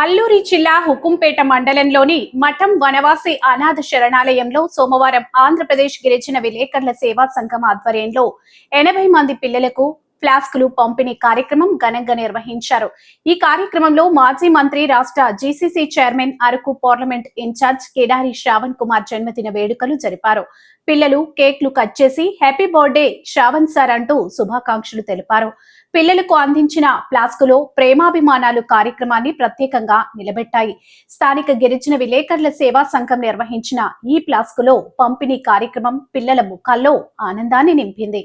అల్లూరి జిల్లా హుకుంపేట మండలంలోని మఠం వనవాసి అనాథ శరణాలయంలో సోమవారం ఆంధ్రప్రదేశ్ గిరిజన విలేకరుల సేవా సంఘం ఆధ్వర్యంలో 80 మంది పిల్లలకు ఫ్లాస్కులు పంపిణీ కార్యక్రమం ఘనంగా నిర్వహించారు. ఈ కార్యక్రమంలో మాజీ మంత్రి, రాష్ట్ర GCC chairman, Araku parliament incharge Kedari Sravan Kumar జన్మదిన వేడుకలు జరిపారు. పిల్లలు కేక్లు కట్ చేసి హ్యాపీ బర్త్డే శ్రావణ్ సార్ అంటూ శుభాకాంక్షలు తెలిపారు. పిల్లలకు అందించిన ఫ్లాస్కులో ప్రేమాభిమానాలు కార్యక్రమాన్ని ప్రత్యేకంగా నిలబెట్టాయి. స్థానిక గిరిజన విలేకరుల సేవా సంఘం నిర్వహించిన ఈ ఫ్లాస్కులో పంపిణీ కార్యక్రమం పిల్లల ముఖాల్లో ఆనందాన్ని నింపింది.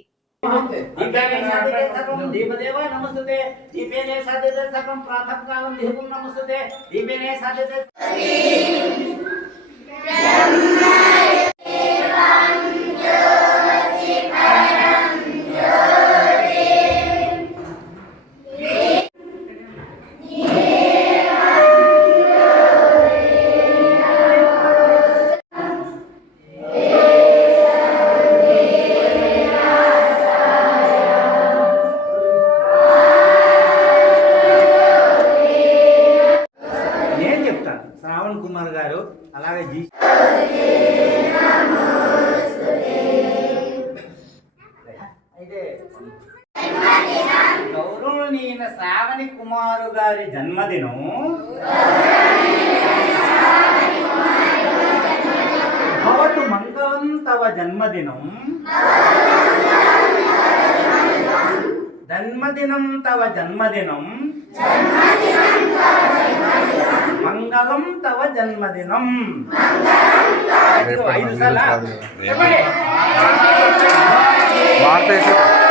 శ్రావణ్ కుమార్ గారు అలాగే గౌరవనీయ శ్రావణి కుమారు గారి జన్మదినం భవతు మంగళం తవ జన్మదినం జన్మదినం తవ జన్మదినం మంగళం తవ జన్మదినం. 5 సార్లు